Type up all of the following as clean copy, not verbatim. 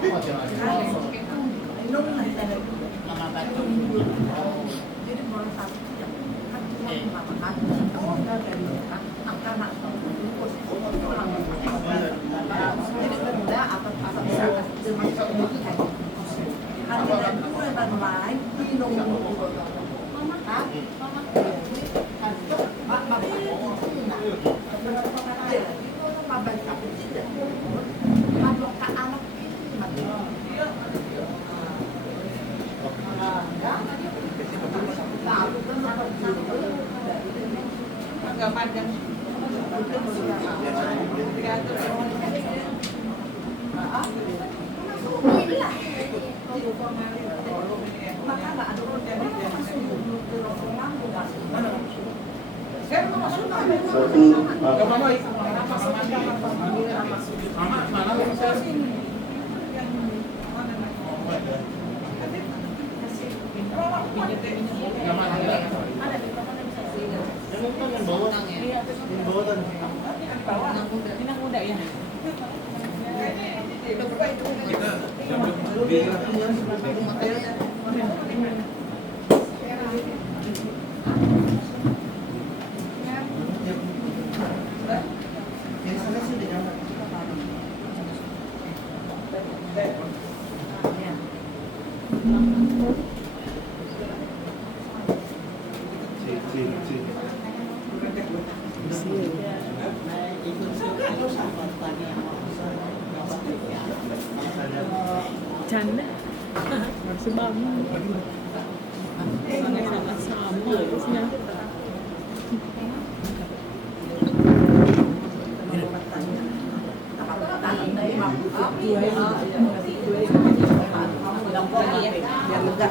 Jadi mulai saat itu yang kan cuma mengatakan enggak dari angka nak terus orang jadi benda atau apa bisa termasuk kayak hanya dan dulu yang lain minum mama kan mama agak panjang. Minang muda ya. Canda harus bangun sama-sama isinya. biar lega.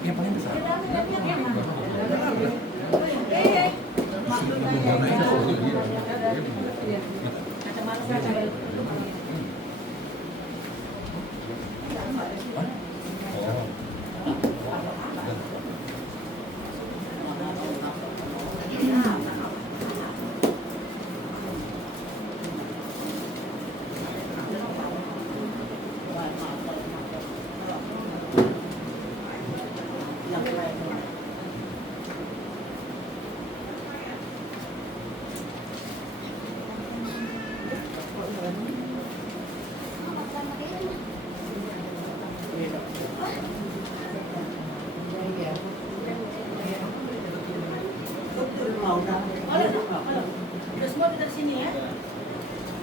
Yang paling besar.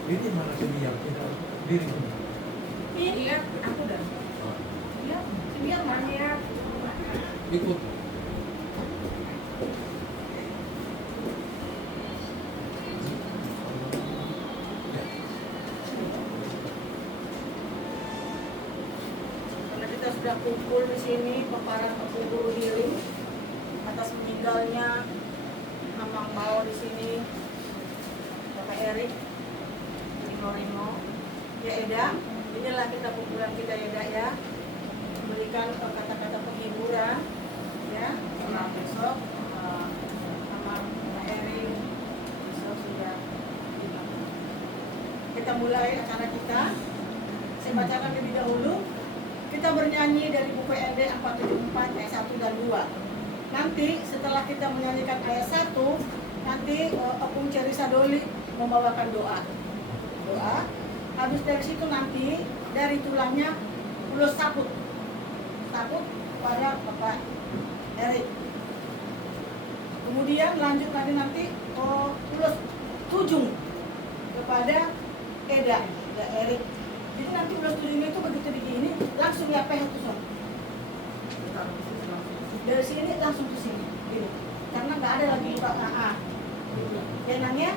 Ini mana sini yang tidak diri sini? Iya, aku dah. Iya, dia nanya. Ikut. Karena kita sudah kumpul di sini, para pemburu healing atas meninggalnya Mamang Mao di sini, Bapak Erik, Rimo, ya Eda, inilah kita kumpulan kita Eda ya, memberikan kata-kata penghiburan, ya, setelah besok Mamang Erik besok sudah kita mulai acara kita. Saya bacakan lebih dahulu. Kita bernyanyi dari buku ND 474 ayat 1 dan 2. Nanti setelah kita menyanyikan ayat 1, nanti Opung Ceri Sadoli membawakan doa. Habis dari situ nanti dari tulangnya ulus sabut pada Bapak Erik. Kemudian lanjut nanti ulus tujung kepada Eda Erik. Jadi nanti ulus tujungnya itu begitu begini langsung ya tuh son. Dari sini langsung ke sini, gini. Karena nggak ada lagi buka AA. Ya nanya.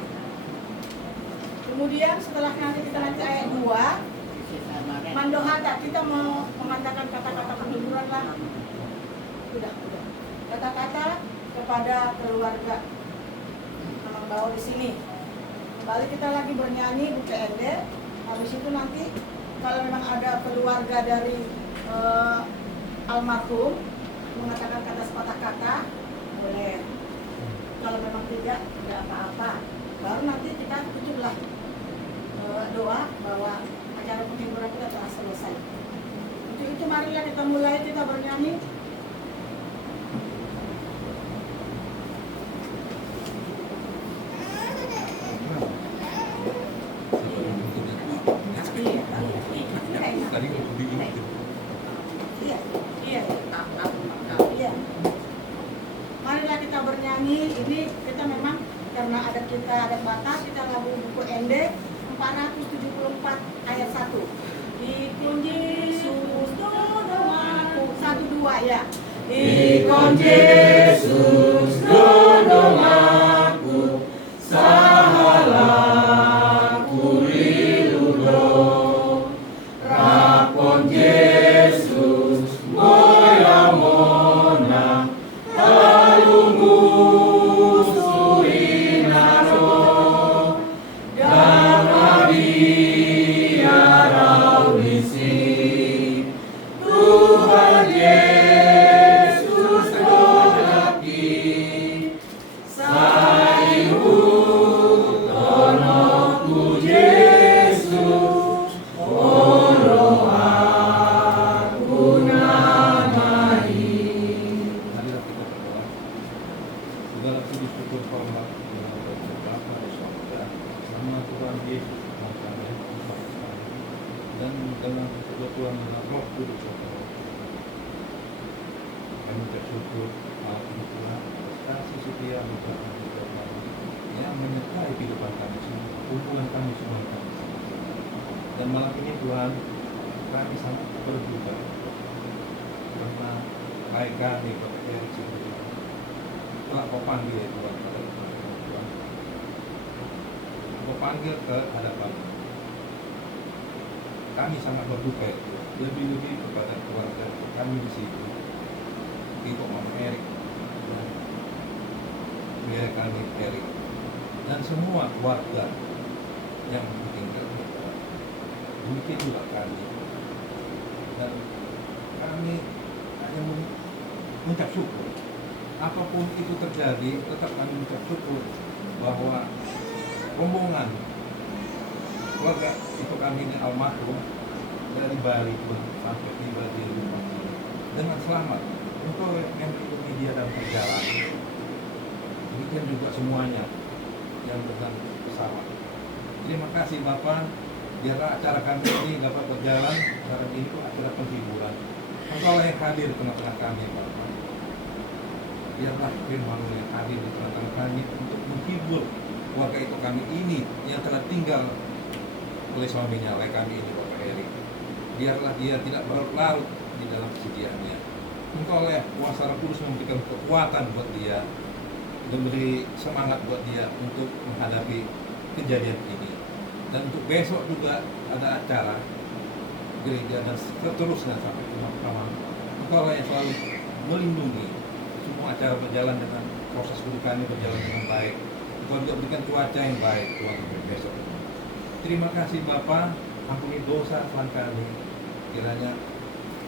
Kemudian setelah nanti kita lanjut ayat 2, Mandohata, kita mau mengatakan kata-kata penghiburan lah. Udah. Kata-kata kepada keluarga. Memang bawa di sini. Kembali kita lagi bernyanyi Bu PND. Habis itu nanti kalau memang ada keluarga dari almarhum mengatakan kata sepatah kata, boleh. Kalau memang tidak apa-apa. Baru nanti kita tutuplah doa bahwa acara penghiburan kita telah selesai. Untuk itu marilah kita mulai, kita bernyanyi. Tadi aku bingung. Iya. Marilah kita bernyanyi. Ini kita memang karena kita ada batas, kita lagu buku ND 474 ayat 1. Ikon Yesus dodomaku 1 2 ya. Ikon Yesus dodomaku salah kuriludo. Rapon Yesus moya mona kalungu suinaro damari arawisi Tuhan Yesus dodaki sayu tonoku Yesus oro aku namai. Marilah kita berdoa. Segala puji syukur hormat kepada Bapa di surga, nama Tuhan Yesus Tuhan dan dalam persekutuan dengan Roh Kudus. Kami bersyukur Tuhan atas kasih setia yang menyertai kehidupan kami semua, kumpulan kami semua. Dan malam ini Tuhan, kami sangat berduka karena baik kami Bapak Erik sendiri telah kau panggil ya Tuhan pada Tuhan. Kau panggil ke hadapan. Kami sangat berduka ya Tuhan. Lebih-lebih kepada keluarga kami di situ. Ibu Mama Erik dan biar kami Erik dan semua warga yang tinggal di Tuhan. Demikian juga kami. Dan kami hanya mengucap syukur. Apapun itu terjadi, tetap kami mengucap syukur bahwa rombongan keluarga itu kami ini almarhum dari Bali pun sampai tiba di rumah ini dengan selamat. Untuk yang ikut media dalam perjalanan, demikian juga semuanya yang dengan pesawat. Terima kasih Bapak. Biarlah acara kami ini dapat berjalan. Acara ini itu acara penghiburan. Engkaulah yang hadir di tengah-tengah kami, Bapak. Biarlah firman yang hadir di tengah-tengah kami untuk menghibur keluarga itu kami ini yang telah tinggal oleh suaminya, oleh kami ini, Bapak Erik. Biarlah dia tidak berlarut di dalam kesedihannya. Engkau oleh kuasa Roh Kudus memberikan kekuatan buat dia, memberi semangat buat dia untuk menghadapi kejadian ini. Dan untuk besok juga ada acara gereja dan seterusnya sampai ke mahkamah. Engkau lah yang selalu melindungi semua acara berjalan dengan proses kami berjalan dengan baik. Engkau juga berikan cuaca yang baik Tuhan untuk besok. Terima kasih Bapa, ampuni dosa kesalahan kami. Kiranya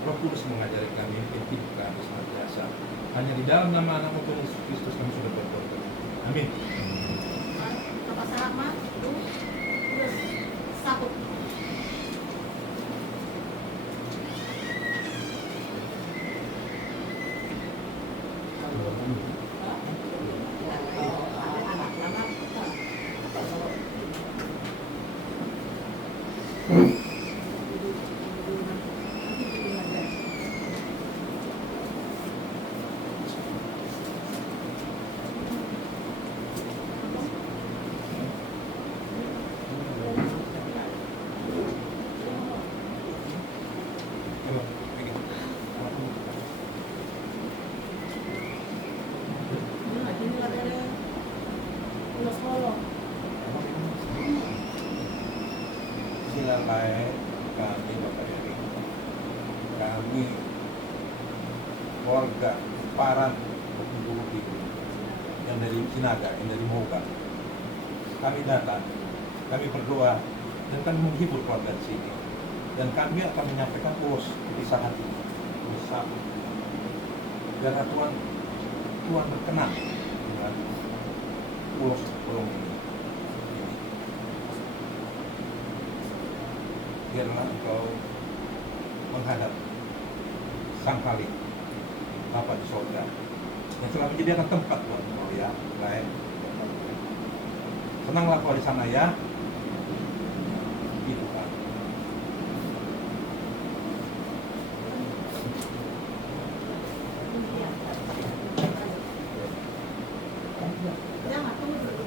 Roh Kudus mengajari kami, hidup kami senantiasa. Hanya di dalam nama anak Tuhan Yesus Kristus kami sudah berdoa. Amin. Bapak Selamat, terus satu. Silakan kami Bapak Erik, kami keluarga para penduduk itu yang dari Sinaga, yang dari Moga. Kami datang, kami berdoa, dan kami menghibur keluarga di sini. Dan kami akan menyampaikan ulos kepisahan ini. Bersama. Biar Tuhan berkenan dengan ulos tolong ini. Biarlah engkau menghadap Sang Khalik Bapa di sorga yang telah menyediakan tempat buat engkau ya, baik. Senanglah kau di sana ya. Itu kan. Jangan, tunggu dulu.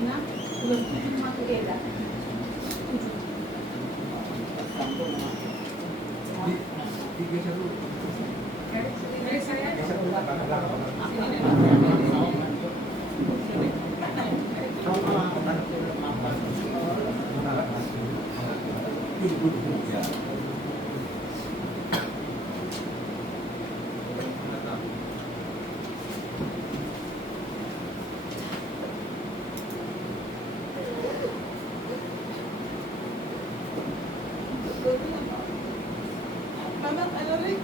Ina, belum masuk beda. Geser dulu. Dari saya. Geser dulu ke belakang. Ya. Anak Ellery,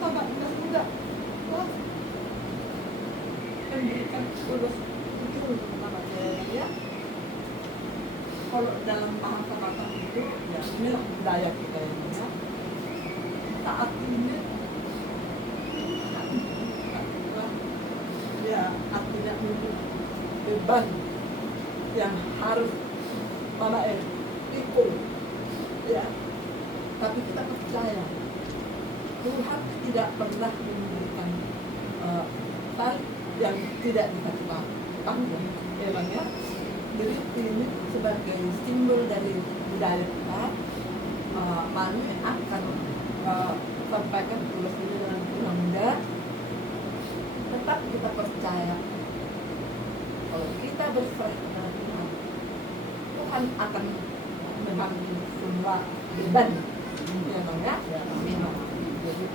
tambah muda. Pendidikan lulus itu apa ya? Kalau dalam bahasa kata itu, ya inilah budaya kita ini ya. Saat ini ya artinya itu beban yang harus mana ikut ya, tapi kita percaya Tuhan tidak pernah memberikan hal yang tidak dikasih tanggung ya Bang ya. Jadi ini sebagai simbol dari budaya kita, Manu akan sampaikan tulis ini dengan undang tetap kita percaya kalau kita berserah kepada Tuhan, Tuhan akan mengambil semua beban ya Bang ya. Memang jadi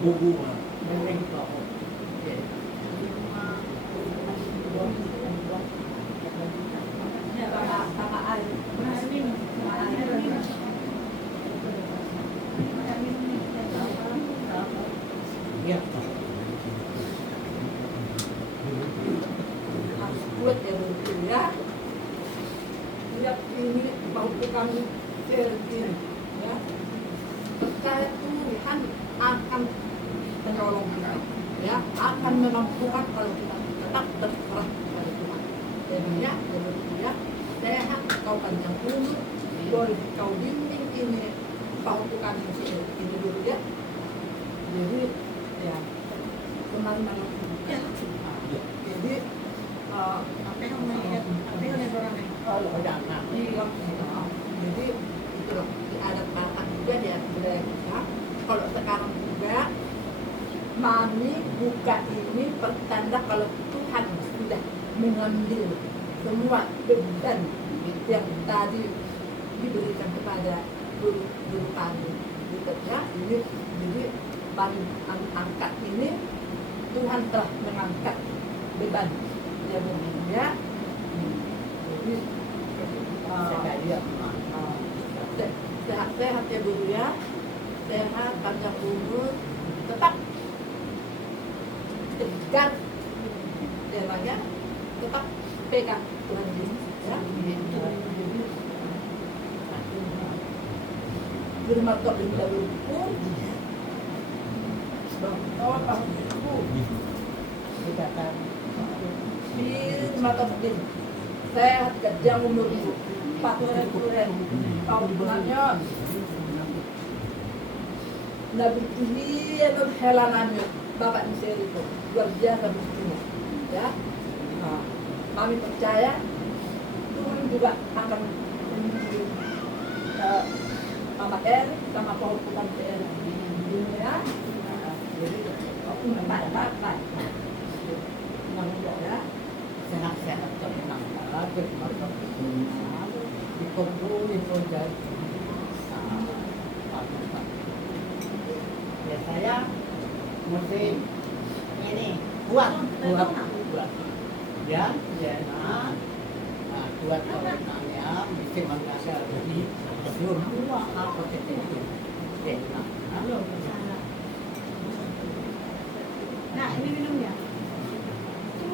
Bubu. buat ya betul ya. Tidak ini waktu kami pergi ya. Percaya Tuhan akan menolong kita ya, akan memampukan kalau kita tetap berserah kepada Tuhan. Ya, ya, sehat kau panjang umur, boleh kau bimbing ini waktu kami ini dulu ya. Jadi ya kemana-mana ya. Jadi apa yang namanya kalau jangan jadi itu loh di adat Batak juga di budaya kita. Kalau sekarang juga Mami buka ini pertanda kalau Tuhan sudah mengambil semua beban yang tadi diberikan kepada guru kami. Gitu ya. Jadi kami angkat ini Tuhan telah mengangkat beban yang ya. Jadi sehat-sehat ya guru ya, sehat panjang umur, tetap tegar ya, tetap pegang Tuhan Yesus ya. Firman Tuhan dari pun bahwa aku dikatakan firman Tuhan sehat panjang umur 40 tahun nanya Nabi Tuhan helanannya Bapak Miseri itu luar biasa buktinya ya. Nah, kami percaya Tuhan juga akan menunjuk Mama Eri sama Paul bukan Eri ya. Jadi aku baik ya sehat-sehat tenang lagi dikumpulin pun jadi ya saya mesti ini buat ya nah buat orangnya mesti mengasah jadi semua apa itu Nah, ini minumnya.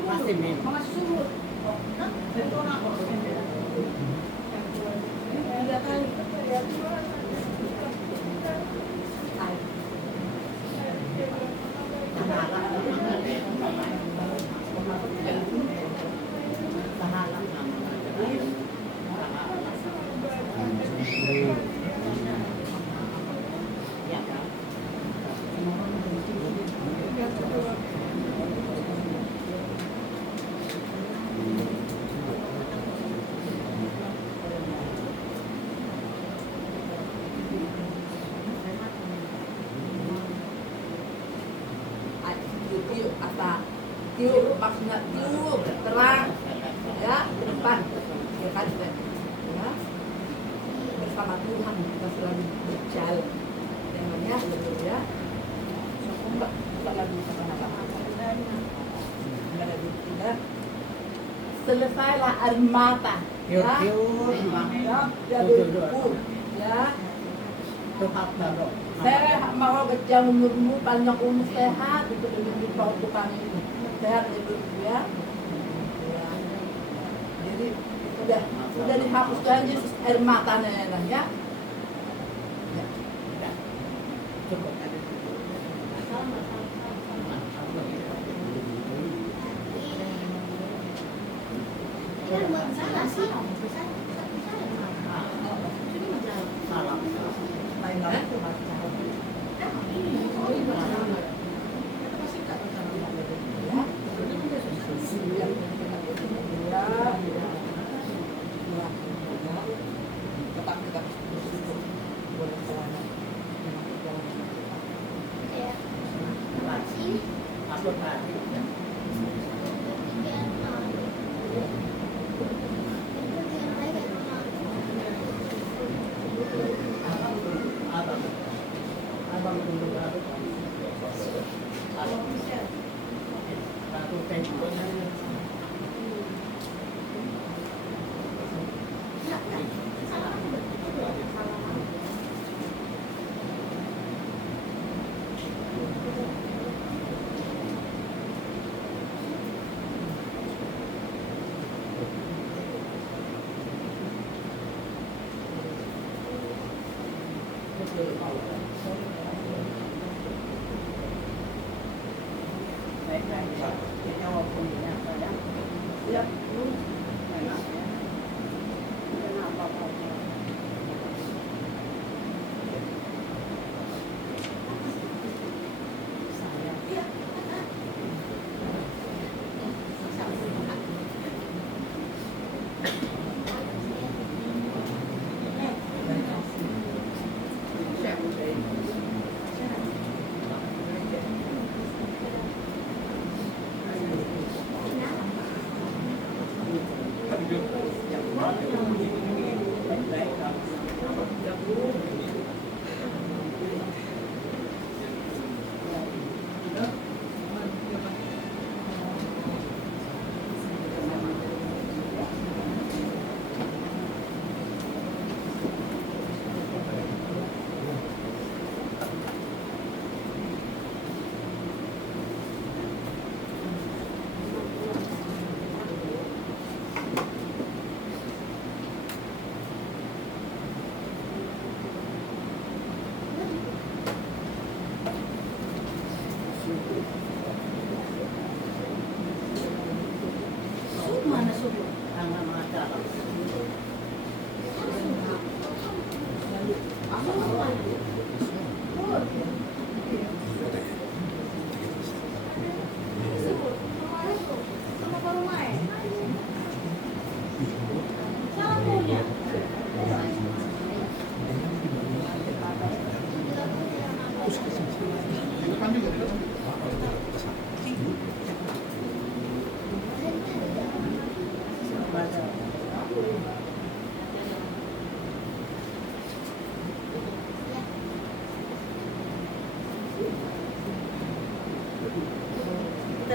masih minum. Mama surut. Nah, itu nak kok. Tiga kali. Tiup maksudnya tiup terang ya ke depan ya kan ya bersama Tuhan kita selalu berjalan namanya ya enggak lagi sama-sama tidak selesailah air mata ya ya ya saya mau kejam umurmu panjang umur sehat itu lebih waktu kami ini sehat itu ya. Jadi sudah dihapus Tuhan Yesus air matanya ya. Cukup.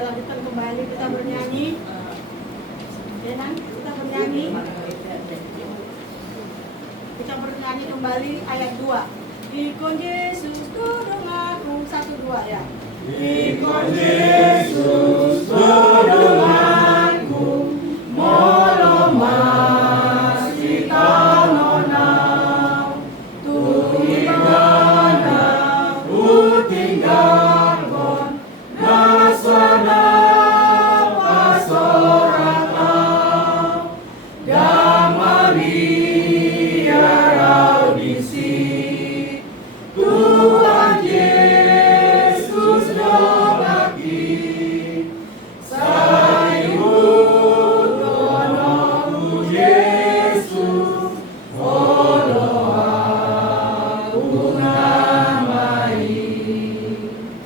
lanjutkan kembali, kita bernyanyi. Ya kan? Kita bernyanyi. Kita bernyanyi kembali ayat 2. Ikon Yesus tolong aku, 1, 2 ya. Ikon Yesus tolong aku, molong mas kita nonau, tuigana utinggal bon nasana pasoratau, Maria Raudisi, Tuhan Yesus dobaki, sayur donomu Yesus, olo aku namai.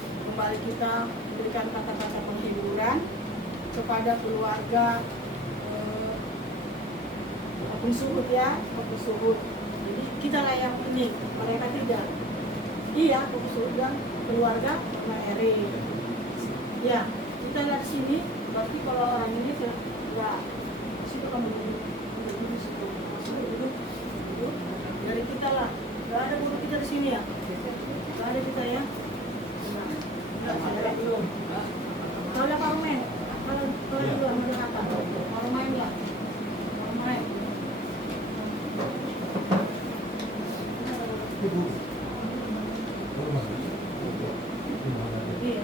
Kembali kita berikan kata-kata penghiburan kepada keluarga Opung Suhud ya, Opung Suhud. Jadi kita lah yang ini, mereka tidak. Iya, Opung Suhud dan keluarga Mbak Eri. Ya, kita lihat sini. Berarti kalau orang ini ya, situ kamu duduk di situ, duduk. Dari kita lah. Gak ada guru kita di sini ya. Gak ada kita ya. Nah, ada belum. Kalau ada parlemen, kalau dulu ada apa? Parlemen lah. Parlemen. Iya.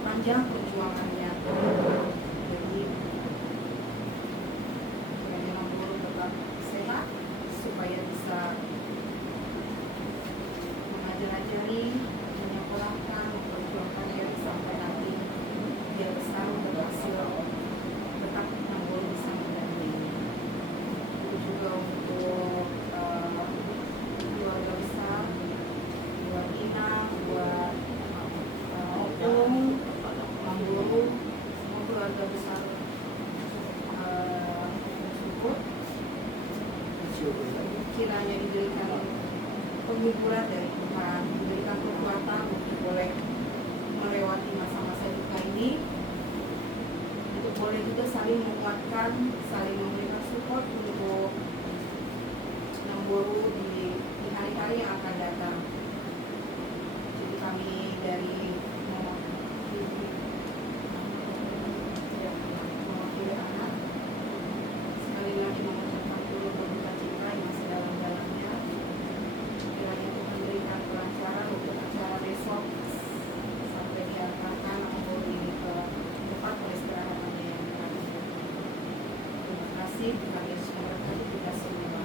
Panjang perjuangannya, jadi kiranya guru tetap sehat supaya bisa mengajari, menyekolahkan, memperjuangkan diri sampai nanti dia besar berhasil tetap guru bisa mendampingi. Itu juga untuk keluarga besar, buat Ina, buat Opung, guru, semua keluarga besar Suhud, kiranya diberikan penghiburan dari Tuhan, diberikan kekuatan untuk boleh melewati masa-masa duka ini, untuk boleh juga saling menguatkan, saling memberikan support untuk guru di hari-hari yang akan datang. Jadi kami dari mewakili anak sekali lagi mengucapkan turut berduka cita yang masih dalam-dalamnya. Kiranya Tuhan berikan kelancaran untuk acara besok sampai diantarkan guru ini ke tempat peristirahatannya yang terakhir. Terima kasih, Tuhan Yesus memberkati kita semua.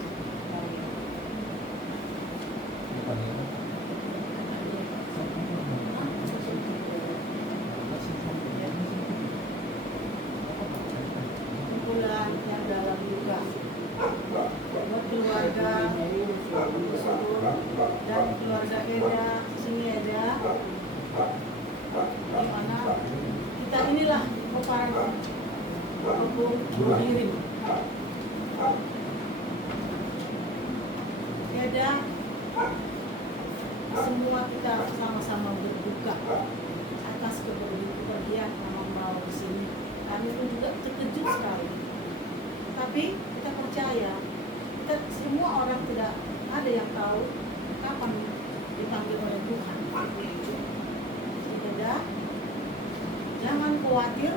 Kumpulan yang dalam duka buat keluarga Suhud dan keluarga Eda, sini Eda, di mana kita inilah peran Opung berdiri. Eda, semua kita sama-sama berduka atas kepergian Mama Mau di sini. Kami pun juga terkejut sekali. Tapi kita percaya, kita semua orang tidak ada yang tahu kapan dipanggil oleh Tuhan. khawatir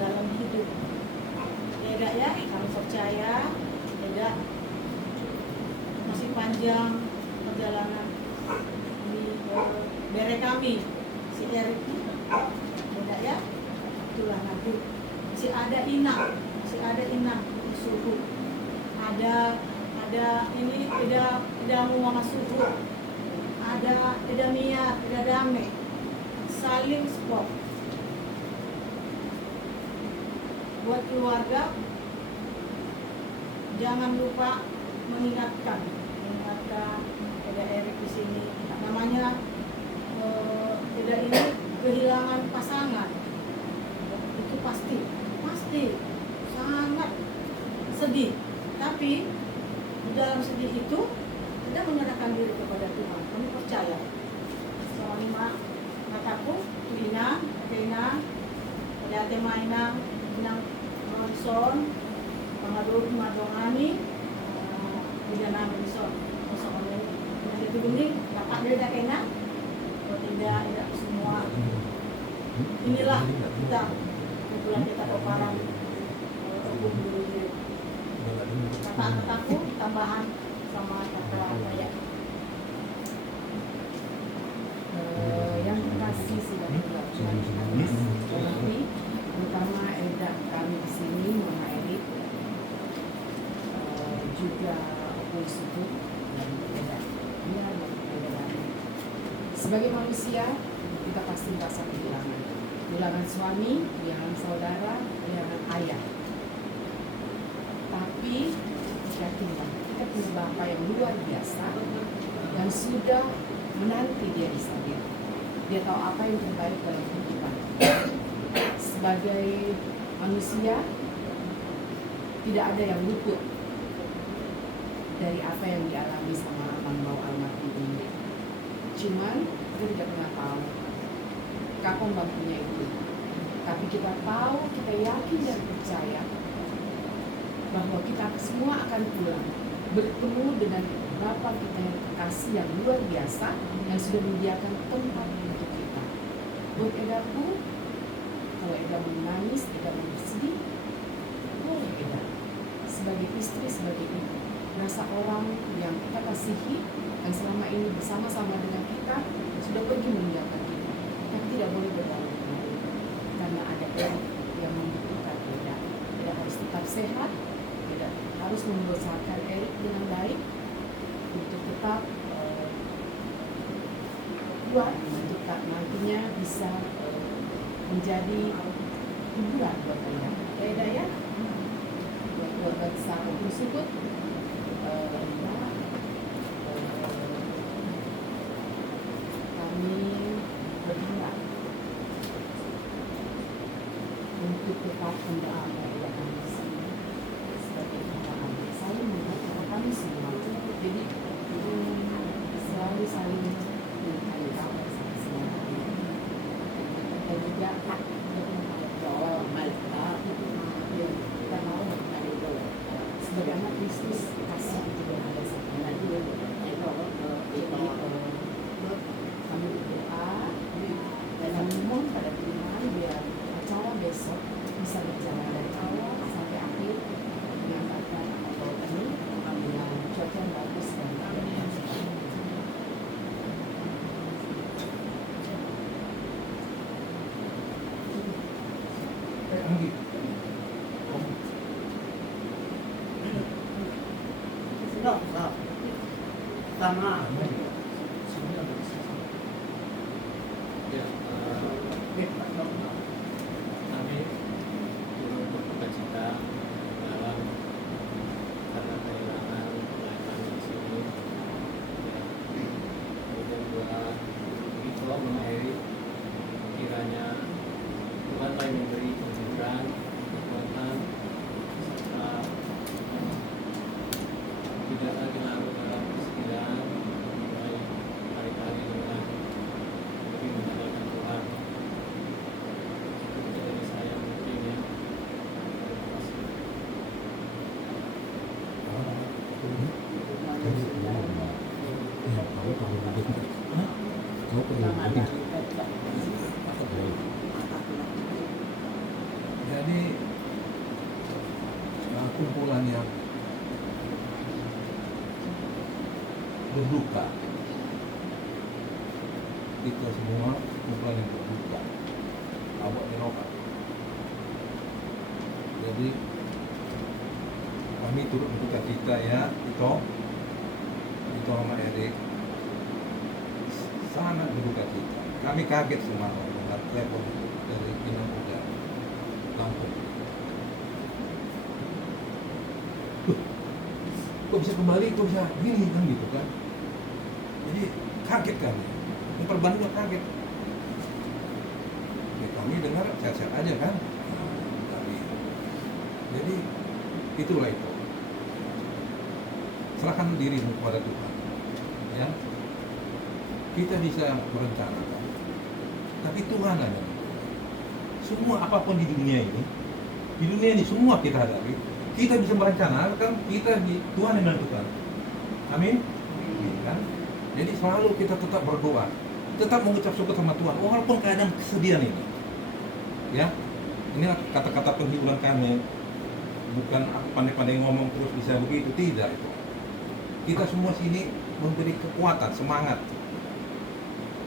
dalam hidup. Tidak ya, kami percaya tidak masih panjang perjalanan di bere kami si Erik. Tidak ya, itulah nanti si ada inang suhu, ada ini tidak mau suhu, ada niat, ada damai, saling support. Buat keluarga, jangan lupa mengingatkan ada Erik di sini. Namanya tidak ini kehilangan pasangan, itu pasti sangat sedih. Tapi di dalam sedih itu kita menyerahkan diri kepada Tuhan. Kami percaya. Selama mataku, Ina, ada mainan, inang son, pengaruh madongani, tidak nama son, soalnya itu ini kakak dia dah kena, kalau tidak semua. Inilah kita, kebetulan kita keparang hukum dulu diri. Kata-kataku tambahan sama kata saya. Yang kasih sudah tapi terutama Eda kami di sini Mama Erik, juga Opung Suku dan Eda. Dia sebagai manusia kita pasti merasa kehilangan suami, kehilangan saudara, kehilangan ayah. Tapi yakinlah kita punya Bapa yang luar biasa yang sudah menanti dia di sana. Dia tahu apa yang terbaik dalam kehidupan. Sebagai manusia tidak ada yang luput dari apa yang dialami sama Abang Bau almarhum ini. Cuman kita tidak pernah tahu kapan bangkunya itu. Tapi kita tahu, kita yakin dan percaya bahwa kita semua akan pulang bertemu dengan Bapa kita yang kasih yang luar biasa yang sudah menyediakan tempat untuk kita. Buat Edaku, kalau Eda menangis, Eda bersedih, boleh Eda sebagai istri, sebagai ibu, rasa orang yang kita kasihi yang selama ini bersama-sama dengan kita sudah pergi meninggalkan kita, tapi tidak boleh berlarut-larut karena ada Erik yang membutuhkan Eda. Eda harus tetap sehat, Eda harus membesarkan Erik dengan baik untuk tetap kuat, untuk nantinya bisa menjadi hiburan buat Eda. Eda ya, buat keluarga besar Opung Suku, kami berharap untuk tetap mendoakan Eda kami di sini sebagai doa saling mendoakan kami semua. Jadi selalu saling mencintai kawan sama semua. Dan juga doa malaikat kita mau mencintai doa sebagai anak Kristus kasih juga ada sama dia. Jadi kami berdoa dan memohon pada Tuhan biar acara besok bisa berjalan dari awal sampai akhir mengantarkan atau ini dengan cuaca yang bagus dan sama Ya, kami turut berduka cita dalam karena kehilangan kami di sini. Ya, kemudian doa itu mengakhiri kiranya Tuhan yang memberi kejujuran, kekuatan, serta tidak lagi larut dalam kesedihan, baik hari-hari dengan lebih mengenalkan Tuhan. Itu dari saya mungkin ya. Kau perlu kumpulan yang berduka. Kita semua kumpulan yang berduka. Awak Eropa. Jadi kami turut berduka cita ya, itu sama Erik. Sangat berduka cita. Kami kaget semua mendengar telepon dari Pinang Uda, Lampung. Kok bisa kembali, kok bisa gini kan gitu kan. Jadi kaget kami, yang perbanding juga kaget. Ya, kami dengar sehat-sehat aja kan. Jadi itulah itu. Serahkan dirimu kepada Tuhan. Ya. Kita bisa merencanakan. Tapi Tuhan ada. Semua apapun di dunia ini semua kita hadapi. Kita bisa merencanakan, Tuhan yang menentukan. Amin. Kan? Jadi selalu kita tetap berdoa, tetap mengucap syukur sama Tuhan, walaupun keadaan kesedihan ini. Ya, ini kata-kata penghiburan kami, bukan aku pandai-pandai ngomong terus bisa begitu, tidak itu. Kita semua sini memberi kekuatan, semangat,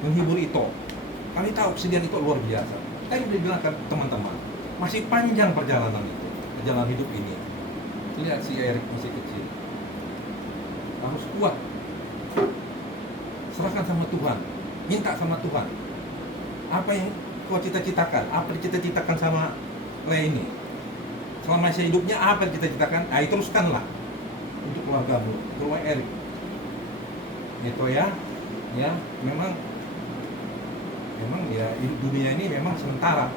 menghibur itu. Kami tahu kesedihan itu luar biasa. Tadi sudah bilang teman-teman, masih panjang perjalanan itu, perjalanan hidup ini. Lihat si Erik masih kecil, harus kuat. Serahkan sama Tuhan, minta sama Tuhan. Apa yang kau cita-citakan, apa yang cita-citakan sama Lea ini? Selama saya hidupnya apa yang cita-citakan? Teruskanlah untuk keluargamu, keluarga Erik. Gitu ya, memang ya hidup dunia ini memang sementara.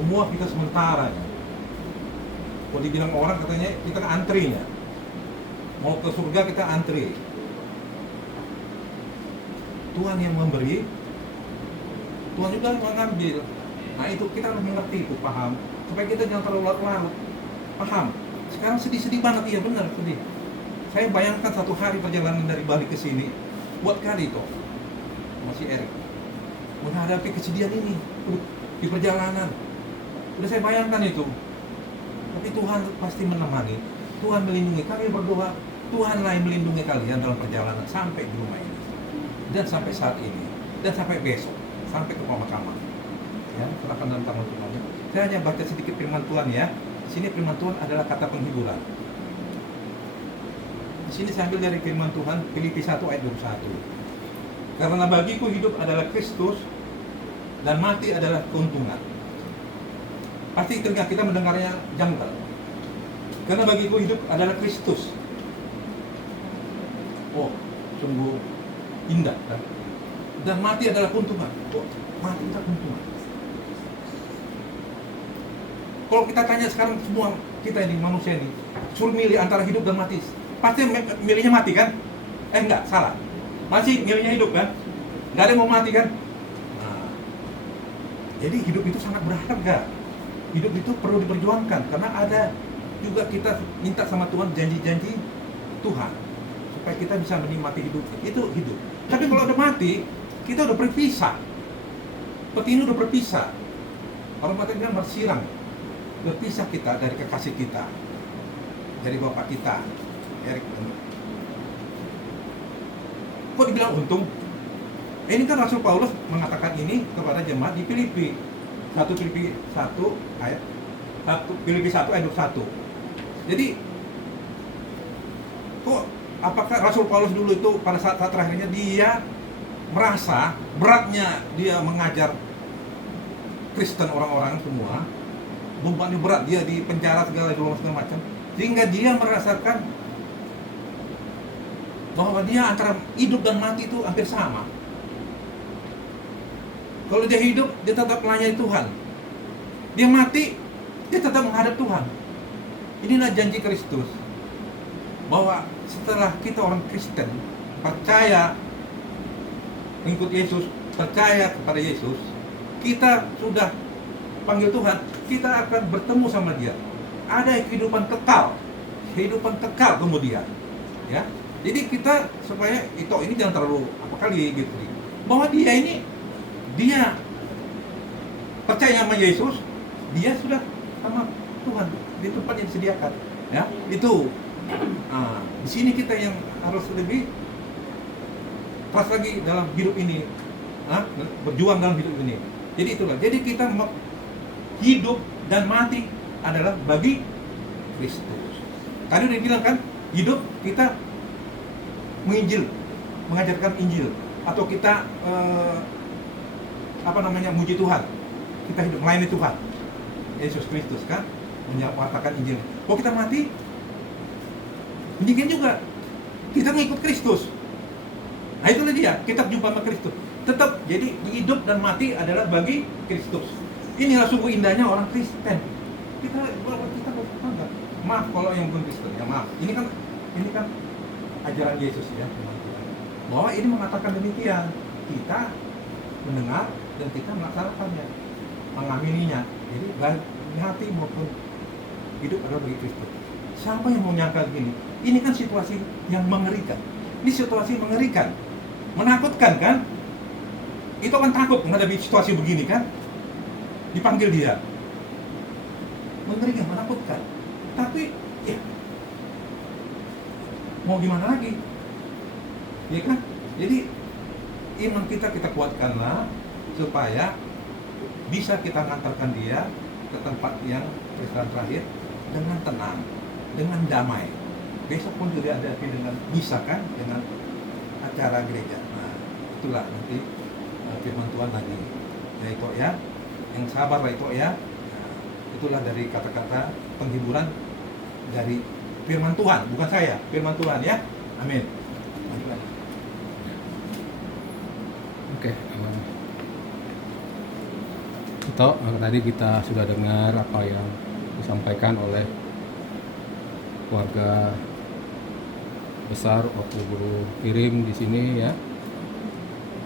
Semua kita sementara. Ya. Kalau dibilang orang katanya kita kan antrinya. Mau ke surga kita antri. Tuhan yang memberi, Tuhan juga mengambil. Nah itu kita harus mengerti itu, paham. Supaya kita jangan terlalu larut-larut. Paham. Sekarang sedih-sedih banget, iya benar sedih. Saya bayangkan satu hari perjalanan dari Bali ke sini, buat kali itu masih Erik menghadapi kesedihan ini di perjalanan. Udah saya bayangkan itu. Tapi Tuhan pasti menemani, Tuhan melindungi. Kami berdoa, Tuhanlah yang melindungi kalian dalam perjalanan sampai di rumah ini, dan sampai saat ini, dan sampai besok, sampai ke pemakaman. Ya, serahkan dalam tangan Tuhan. Saya hanya baca sedikit firman Tuhan ya. Di sini firman Tuhan adalah kata penghiburan. Di sini saya ambil dari firman Tuhan Filipi 1 ayat 21. Karena bagiku hidup adalah Kristus dan mati adalah keuntungan. Pasti telinga kita mendengarnya janggal. Karena bagiku hidup adalah Kristus. Oh, sungguh indah kan? Dan mati adalah keuntungan. Oh, mati adalah keuntungan. Kalau kita tanya sekarang semua kita ini manusia ini, suruh milih antara hidup dan mati, pasti milihnya mati kan? Enggak, salah. Masih milihnya hidup kan? Enggak ada yang mau mati kan? Nah, jadi hidup itu sangat berharga. Hidup itu perlu diperjuangkan karena ada juga kita minta sama Tuhan janji-janji Tuhan supaya kita bisa menikmati hidup. Itu hidup. Tapi kalau udah mati, kita udah berpisah. Seperti ini udah berpisah. Orang mati bilang bersirang. Berpisah kita dari kekasih kita, dari bapak kita, Erik. Kok dibilang untung? Ini kan Rasul Paulus mengatakan ini kepada jemaat di Filipi. Filipi 1 ayat 21. Jadi kok apakah Rasul Paulus dulu itu pada saat terakhirnya dia merasa beratnya dia mengajar Kristen orang-orang semua, bebannya berat, dia di penjara segala macam, sehingga dia merasakan bahwa dia antara hidup dan mati itu hampir sama. Kalau dia hidup, dia tetap melayani Tuhan. Dia mati, dia tetap menghadap Tuhan. Inilah janji Kristus. Bahwa setelah kita orang Kristen percaya mengikut Yesus, percaya kepada Yesus, kita sudah panggil Tuhan, kita akan bertemu sama Dia. Ada kehidupan kekal kemudian. Ya. Jadi kita supaya ini jangan terlalu apa kali gitu. Bahwa dia percaya sama Yesus, dia sudah sama Tuhan di tempat yang disediakan. Ya, itu. Nah, di sini kita yang harus lebih keras lagi dalam hidup ini, berjuang dalam hidup ini. Jadi itulah. Jadi kita hidup dan mati adalah bagi Kristus. Tadi udah bilang kan, hidup kita menginjil, mengajarkan Injil, atau kita muji Tuhan. Kita hidup melayani Tuhan, Yesus Kristus kan, menyatakan Injil. Kalau kita mati, demikian juga kita mengikut Kristus. Nah itulah dia, kita jumpa sama Kristus. Tetap, jadi hidup dan mati adalah bagi Kristus. Inilah sungguh indahnya orang Kristen. Kita bangga. Maaf kalau yang belum Kristen, ya maaf. Ini kan ajaran Yesus ya, bahwa ini mengatakan demikian. Kita mendengar dan kita melaksanakannya, mengamininya. Jadi baik hati maupun hidup adalah bagi Kristus. Siapa yang mau nyangka gini? Ini kan situasi yang mengerikan. Ini situasi mengerikan, menakutkan kan? Itu kan takut menghadapi situasi begini kan? Dipanggil dia, mengerikan, menakutkan. Tapi ya mau gimana lagi? Ya kan? Jadi iman kita kuatkanlah supaya bisa kita mengantarkan dia ke tempat yang terakhir dengan tenang, dengan damai. Besok pun juga ada dengan bisa kan, dengan acara gereja. Nah, itulah nanti firman Tuhan lagi. Ya itu ya, yang sabar lah itu ya. Nah, itulah dari kata-kata penghiburan dari firman Tuhan, bukan saya, firman Tuhan ya. Amin. Oke, tadi kita sudah dengar apa yang disampaikan oleh keluarga besar waktu guru kirim di sini ya,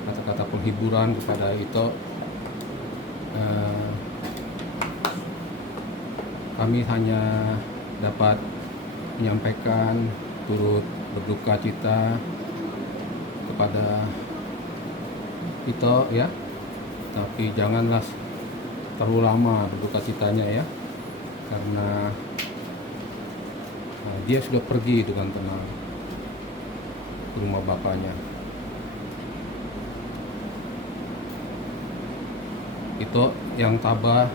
kata-kata penghiburan kepada Ito. Kami hanya dapat menyampaikan turut berduka cita kepada Ito ya, tapi janganlah terlalu lama berduka citanya ya, karena dia sudah pergi dengan tenang ke rumah bapaknya. Ito yang tabah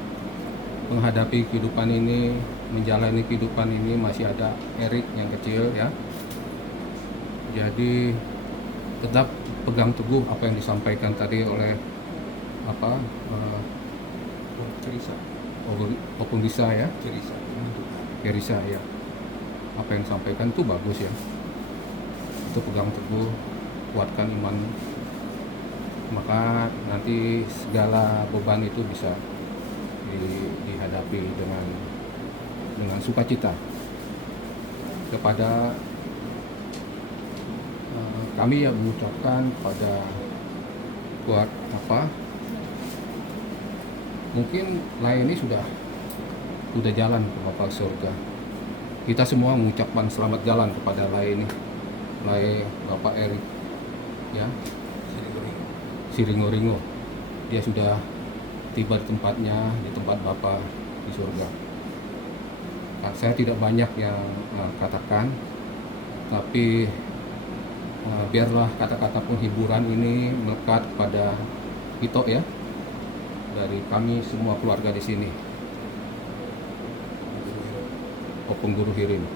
menghadapi kehidupan ini, menjalani kehidupan ini. Masih ada Erik yang kecil ya, jadi tetap pegang teguh apa yang disampaikan tadi oleh Cerisa ya, Cerisa ya, apa yang disampaikan itu bagus ya. Itu pegang teguh, kuatkan iman, maka nanti segala beban itu bisa dihadapi dengan sukacita. Kepada kami yang mengucapkan pada mungkin layani sudah jalan ke Bapa surga. Kita semua mengucapkan selamat jalan kepada layani Bapak Erik ya, Siringo-ringo. Dia sudah tiba di tempatnya, di tempat Bapa di surga. Saya tidak banyak yang katakan, tapi biarlah kata-kata penghiburan ini melekat pada Ito ya, dari kami semua keluarga di sini, Opung Guru Hirim,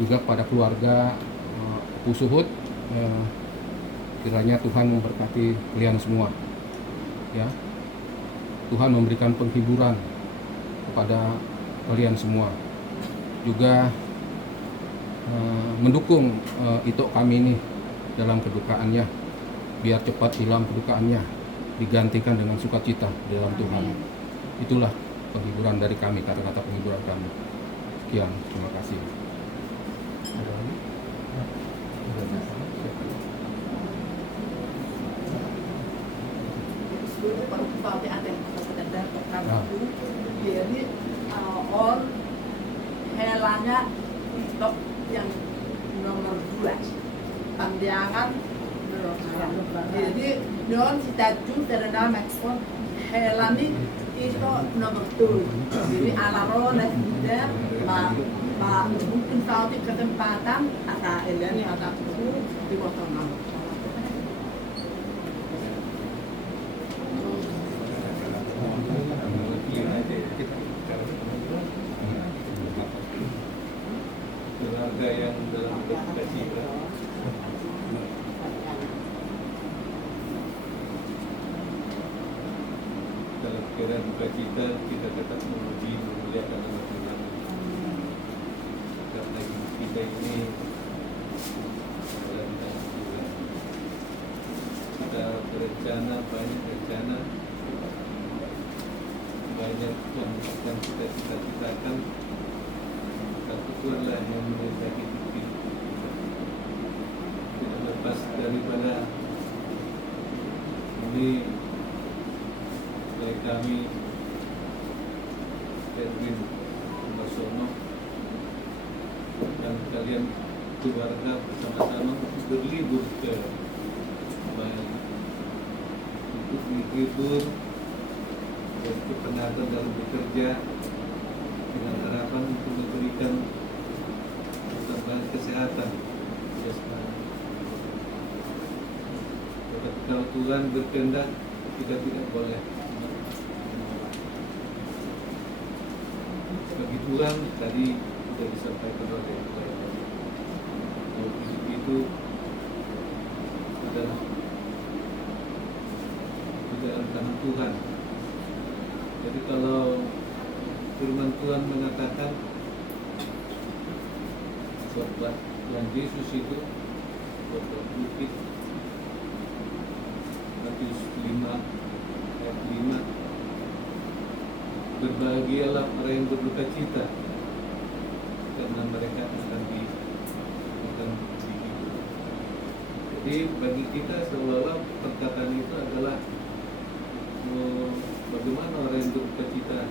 juga pada keluarga Pusuhut. Kiranya Tuhan memberkati kalian semua ya. Tuhan memberikan penghiburan kepada kalian semua, juga mendukung Ito kami ini dalam kedukaannya, biar cepat hilang kedukaannya, digantikan dengan sukacita di dalam Tuhan. Itulah penghiburan dari kami, kata-kata penghiburan kami. Sekian, terima kasih. Ada lagi? Seperti ada yang sedang terkabut, jadi on helanya untuk yang nomor 2 pandangan. Jadi non si taju dari nama ekspor helani itu nomor 2. Jadi alaro dan ma Pak, mungkin suatu kesempatan ada ini ada aku di kota keluarga yang dalam berduka cita. Dalam keadaan duka cita kita tetap memuji memuliakan nama Tuhan. Karena hidup kita ini adalah di tangan Tuhan. Kita berencana, banyak rencana, banyak yang akan kita cita-citakan. Tapi Tuhanlah yang menyertai hidup kita. Tidak lepas daripada ini oleh kami Edwin Masono dan kalian keluarga bersama-sama berlibur ke Bali untuk menghibur dan kepenatan dalam bekerja dengan harapan untuk memberikan tambahan kesehatan. Tetapi kalau Tuhan berkehendak, kita tidak boleh. Bagi Tuhan tadi sudah disampaikan oleh hidup itu adalah di dalam tangan Tuhan. Jadi kalau firman Tuhan mengatakan khotbah Tuhan Yesus itu khotbah bukit Matius 5 ayat 5, berbahagialah orang yang berduka cita karena mereka akan dihibur. Jadi bagi kita seolah-olah perkataan itu adalah bagaimana orang yang berduka cita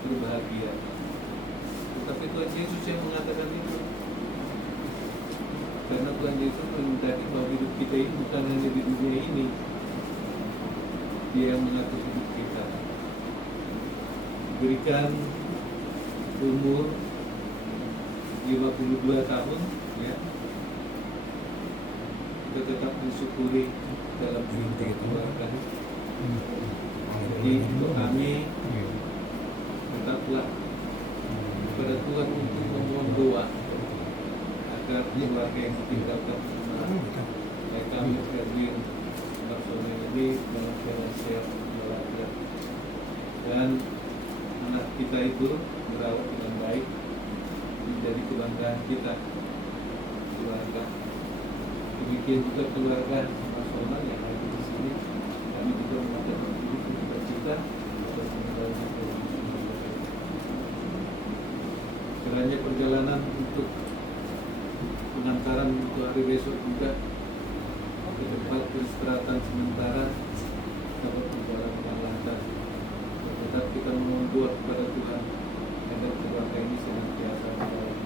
berbahagia. Tetapi Tuhan Yesus yang mengatakan itu. Karena Tuhan Yesus menghendaki bahwa hidup kita ini bukan hanya di dunia ini. Dia yang mengatur hidup kita. Berikan umur 52 tahun, ya. Kita tetap mensyukuri dalam hidup keluarga. Jadi untuk kami tetaplah kepada Tuhan untuk memohon doa agar keluarga yang ditinggalkan baik kami Erwin Masono ini dalam keadaan sehat walafiat dan anak kita itu merawat dengan baik menjadi kebanggaan kita keluarga. Demikian juga keluarga Masono yang ada di sini, kami juga mengatakan cita-cita atas meninggalnya kiranya perjalanan untuk pengantaran untuk hari besok juga ke tempat peristirahatan sementara dapat berjalan dengan lancar. Tetap kita memohon doa kepada Tuhan agar keluarga ini senantiasa dalam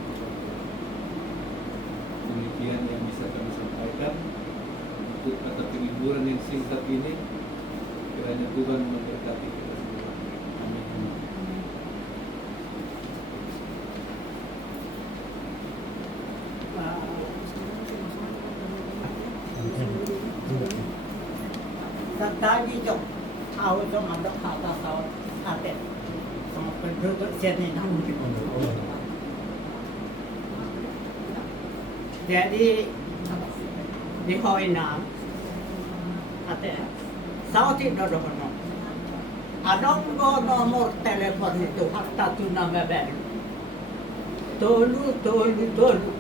demikian yang bisa kami sampaikan untuk kata penghiburan yang singkat ini. Kiranya Tuhan memberkati kita semua. Amin. Tadi jom, tahu jom ada kata tahu ada, sama penduduk sini namun di jadi di Hoina ada, Saudi dodono, ada nomor telepon itu hatta tu nama baru, tolu,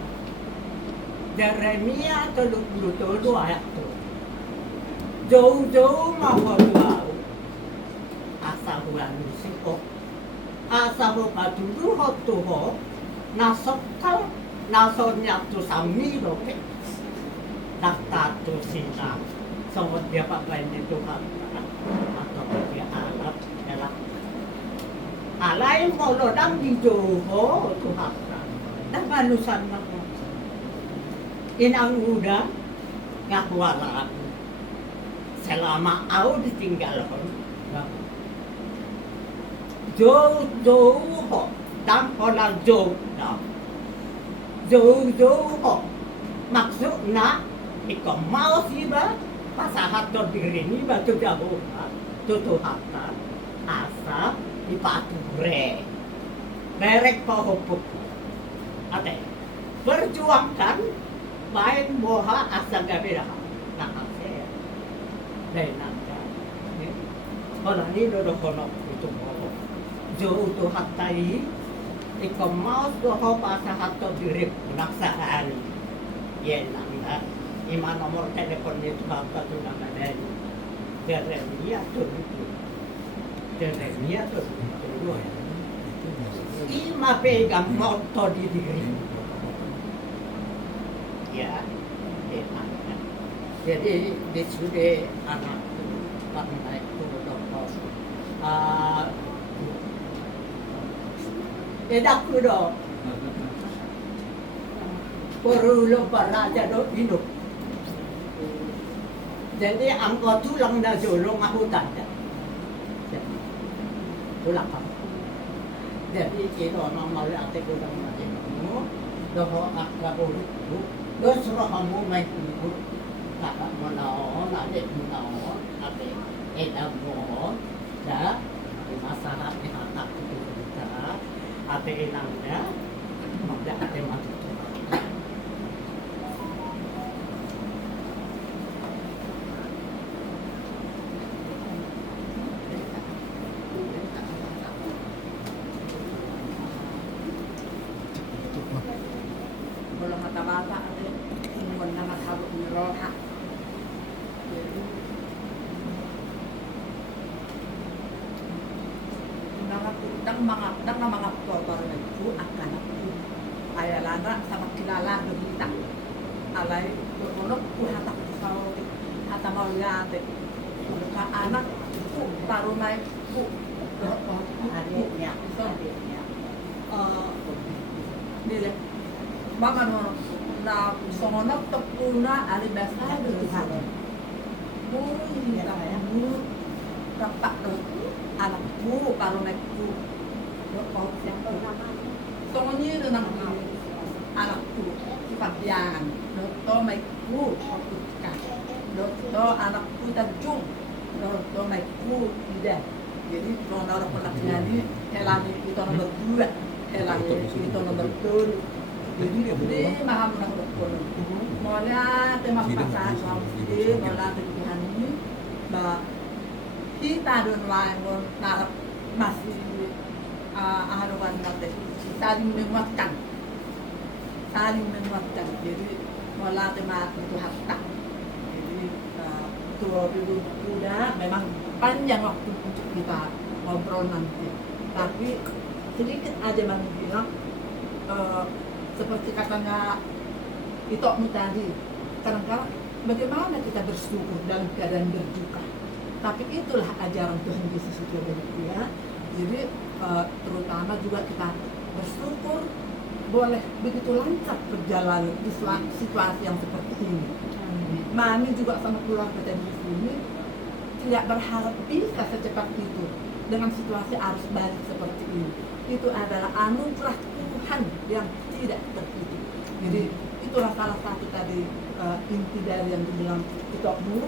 Jeremia tolu ayat tu. Jauh-jauh mahu tahu asal bulan musiko asal dulu hotu ho nasokal nasonya tu sami loke daftar tu sina semua dia pakai itu kan atau dia Arab adalah alai molo dam di Johor tu hakka dan manusan mako inang muda ngahwala selama aku ditinggalkan jauh dan pola jauh jauh-jauh kok. Maksudnya, ikaw mau sih ba? Pasahat ko diri ni ba ito jauh ba? Tutuhatan, asa, ipature. Merek pahupuk. Ate, perjuangkan, main moha asa gabi dah. Nakasaya. Dahil nangka. Wala ni dodokonok ito mo. Jauh tuhatay, ikaw mau doho pasahat ko diri naksaan. Yan lang na. Ima nomor telepon itu bapak tu nama dia. Jeremia tu itu. Jeremia tu itu. Ima pegang motor di diri. Ya, enak. Jadi di sudah anak karena itu dokter. Edak kudo. Perlu pernah jatuh hidup. Jadi angkot tulang dah jolong aku tanda. Tulang kamu. Jadi kita normal ate kurang macam kamu. Doho akra boleh. Doh surah kamu main ibu. Kakak menau, adik menau, ate edam mo. Dah masalah di hatak itu kita. Ate enangnya, maka ate mati. Kalau kata bapak ada semua nama sabuk miroha. Nang mga kotor na ito akan aku ayalana sama kilala kita. Alay unok ku hatak sa hata maulate. Ka anak ku tarunay ku Adiknya. Dile mga no na songonok tepuna ali basa Tuhan. Muy tamu kapak do anakku tarunayku. Songonyi do nang anakku kipagyan. Do to may ku ka. Do to anakku tajung. Do may ku tidak. Jadi kalau orang pelaknya ini helani itu nomor 2, helani itu nomor 2. Jadi ini maham nomor 2. Mula tema pasal suami, mula Tuhan ini bahwa kita don lain narap masih aharuan nanti saling menguatkan. Jadi mula tema itu harta. Jadi tua dulu udah memang panjang waktu untuk kita ngobrol nanti. Tapi sedikit aja Bang bilang seperti katanya Itokmu tadi, kadang-kadang bagaimana kita bersyukur dalam keadaan berduka. Tapi itulah ajaran Tuhan Yesus itu ya. Jadi terutama juga kita bersyukur boleh begitu lancar perjalanan di situasi yang seperti ini. Mami juga sama keluarga tadi di sini tidak berharap bisa secepat itu dengan situasi arus balik seperti ini. Itu adalah anugerah Tuhan yang tidak terhitung. Jadi itulah salah satu tadi inti dari yang dibilang Itokmu,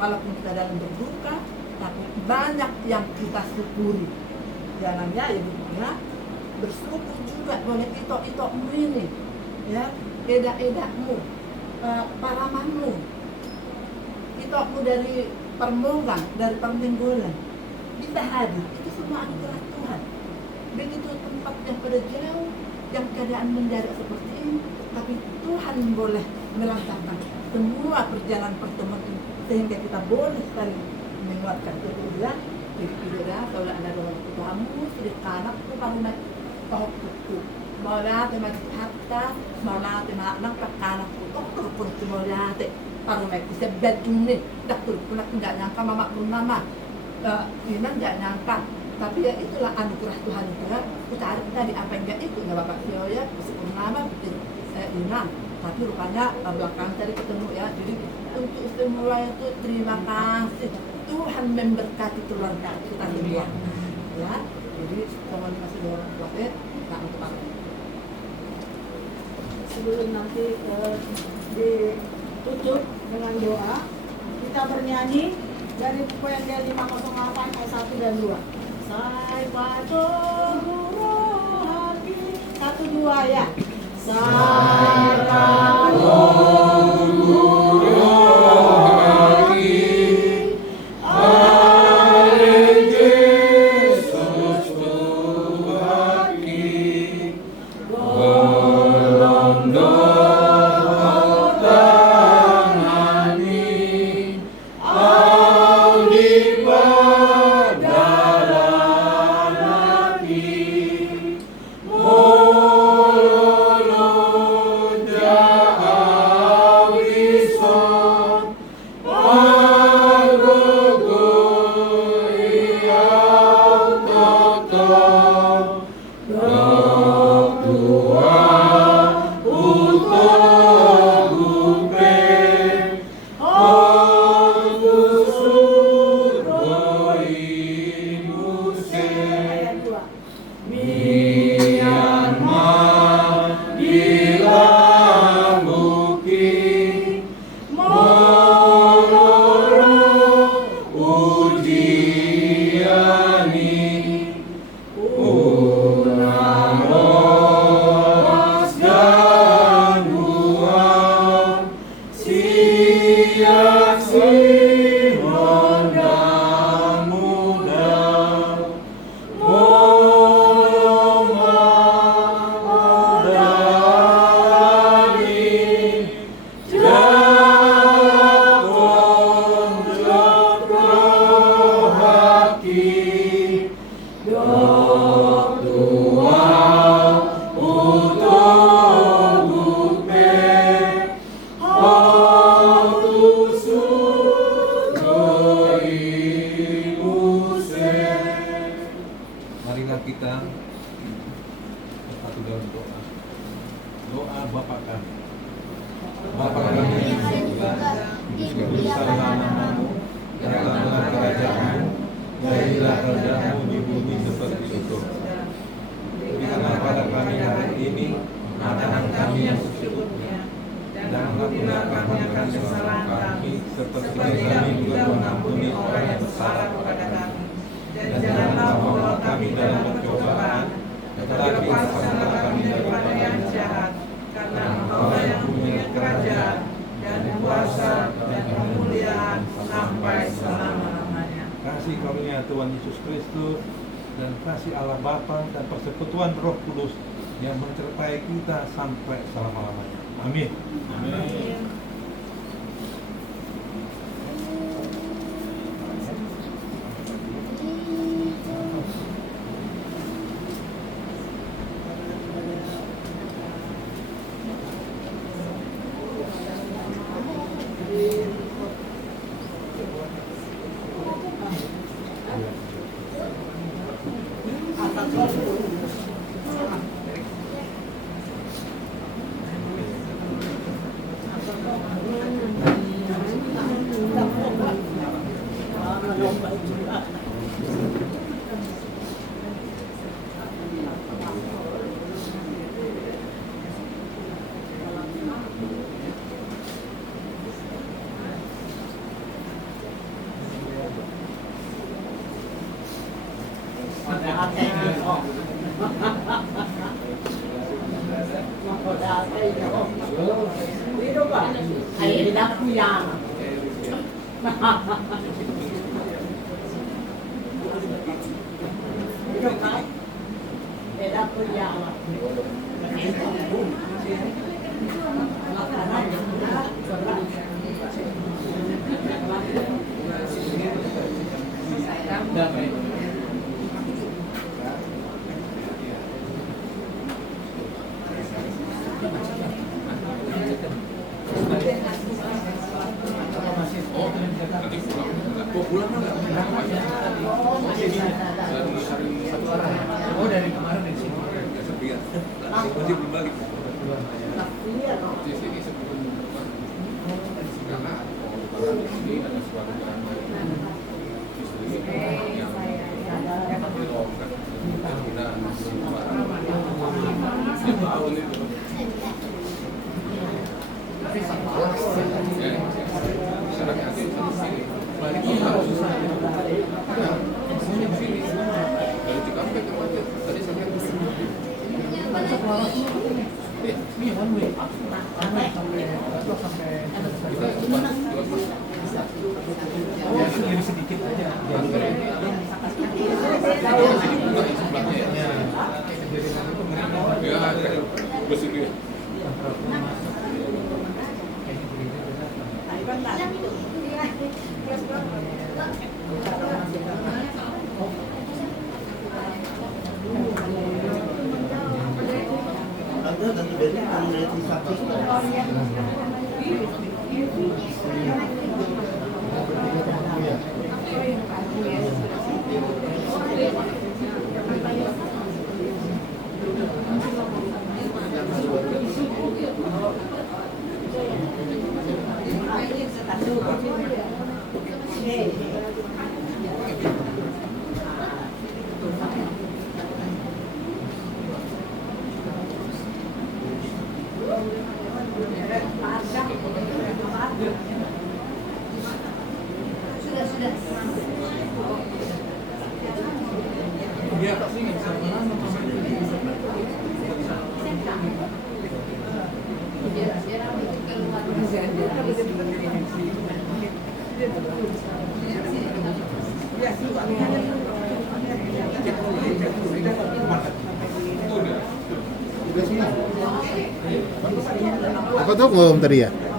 walaupun kita dalam berduka, tapi banyak yang kita syukuri. Jangannya ya begini, bersyukur juga boleh Itokmu ini, ya, edak-edakmu, paramanmu. Itokmu dari Permongan, dari Perminggulan bisa hadir, itu semua anugerah Tuhan. Begitu tempat yang pada jauh, yang keadaan mendadak seperti ini, tapi Tuhan boleh melancarkan semua perjalanan pertemuan ini sehingga kita boleh saling menguatkan kedua. Jadi tidak kalau ada dalam Tuhanmu, sedikit anakku parumat pahokku. Mula teman hatta, mula teman anak anakku, pun semua parumat bisa bedune, dak pun aku nggak nyangka mama pun mama, Ina nggak nyangka. Tapi ya itulah anugerah Tuhan juga. Kita tadi apa enggak itu nggak bapak Sioya, meskipun nama bikin Ina. Tapi rupanya belakangan tadi ketemu ya. Jadi untuk semua itu terima kasih. Tuhan memberkati keluarga kita semua. Ya, jadi teman masih orang kuat ya, nggak untuk apa. sebelum nanti ditutup dengan doa, kita bernyanyi dari buku Ende 508 ayat 1 dan 2. Sai pacong hati 1 2 ya. Sai pacong Marilah kita bersatu dalam doa. Doa Bapa kami. Bapa kami yang di surga, dikuduskanlah namamu, datanglah kerajaanmu, jadilah kehendakmu di bumi seperti di surga. Berikanlah pada kami hari ini makanan kami yang secukupnya, dan ampunilah kami akan kesalahan kami, seperti kami juga mengampuni orang yang bersalah kepada kami. Dan janganlah membawa kami dalam pencobaan, tetapi lepaskanlah kami daripada yang jahat, karena Engkau yang mempunyai kerajaan dan kuasa dan kemuliaan sampai selama-lamanya. Kasih karunia Tuhan Yesus Kristus dan kasih Allah Bapa dan persekutuan Roh Kudus yang menyertai kita sampai selama-lamanya. Amin. Amin. Ay, nakuyang. Oh, dari kemarin di sini. Masih belum balik. Dia tak sih bisa mana Apa tuh ngomong tadi ya?